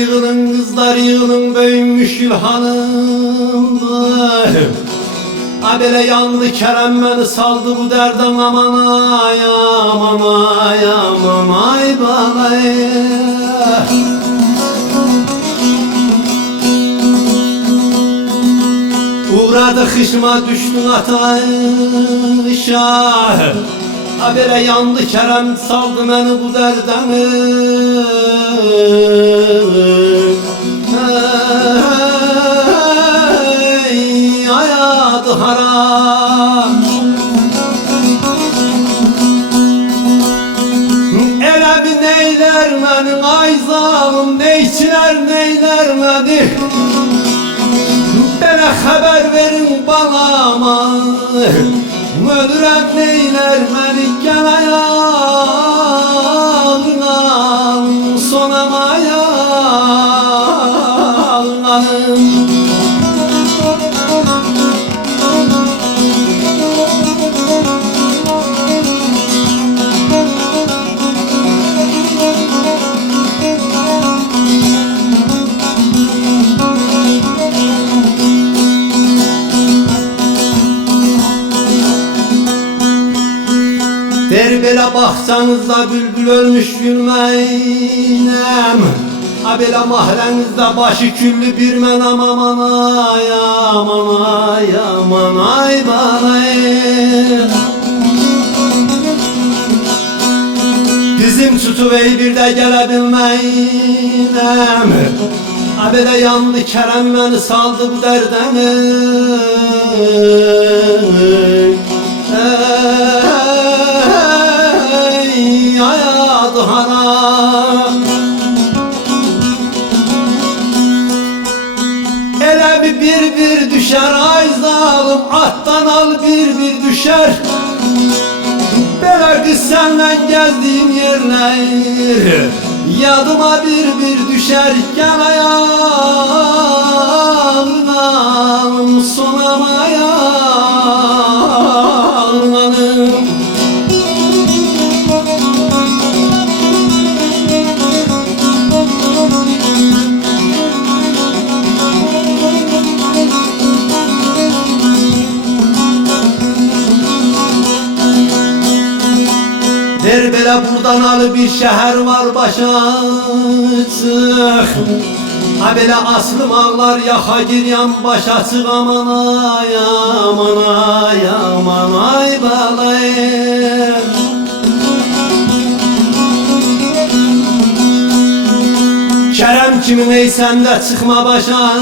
yığılın kızlar yığılın büyümüş Gülhanım. Abele yandı Kerem beni saldı bu derden aman ay aman ay aman ay balay. Uğradı hışma düştün ateşa. Abele yandı Kerem saldı beni bu derdemi. Ey ayadı haram. Ele bir neyler benim ay zalim, neyçiler neyler beni. Bana haber verin balama. Ölürem neyler beni gel ayağına sonam ayağına. Derbele baksanızda bülbül ölmüş gülmeynem. Abele mahrenizde başı küllü bir menam aman ay aman ay aman ay balay. Dizim tutuvey bir de gelebilmeynem. Abele yandı Kerem beni saldı bu derdeme. Ayadı haram. Ele bir düşer ay zalim, attan al bir düşer. Bela kız senle gezdiğim yerler yadıma bir düşer. Gel ayağına sonam ayağına. Derbele buradan alı bir şehir var başa çık. Abele aslım ağlar yaka giryan başa çık aman ay aman ay aman ay balay. Kerem kimin ey sen de çıkma başa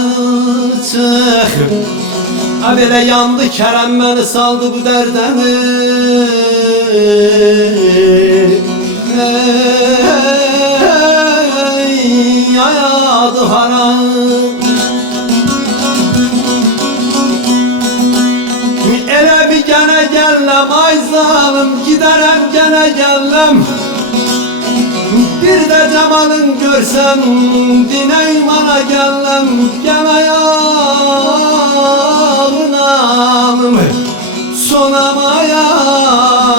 çık. Abele yandı Kerem beni saldı bu derdemi. Ey ayadı haram. Ele bir gene gellem ay zalim, giderem gene gellem. Bir de cemalın görsem dine imana gellem. Gel ayağına sonam ayağına.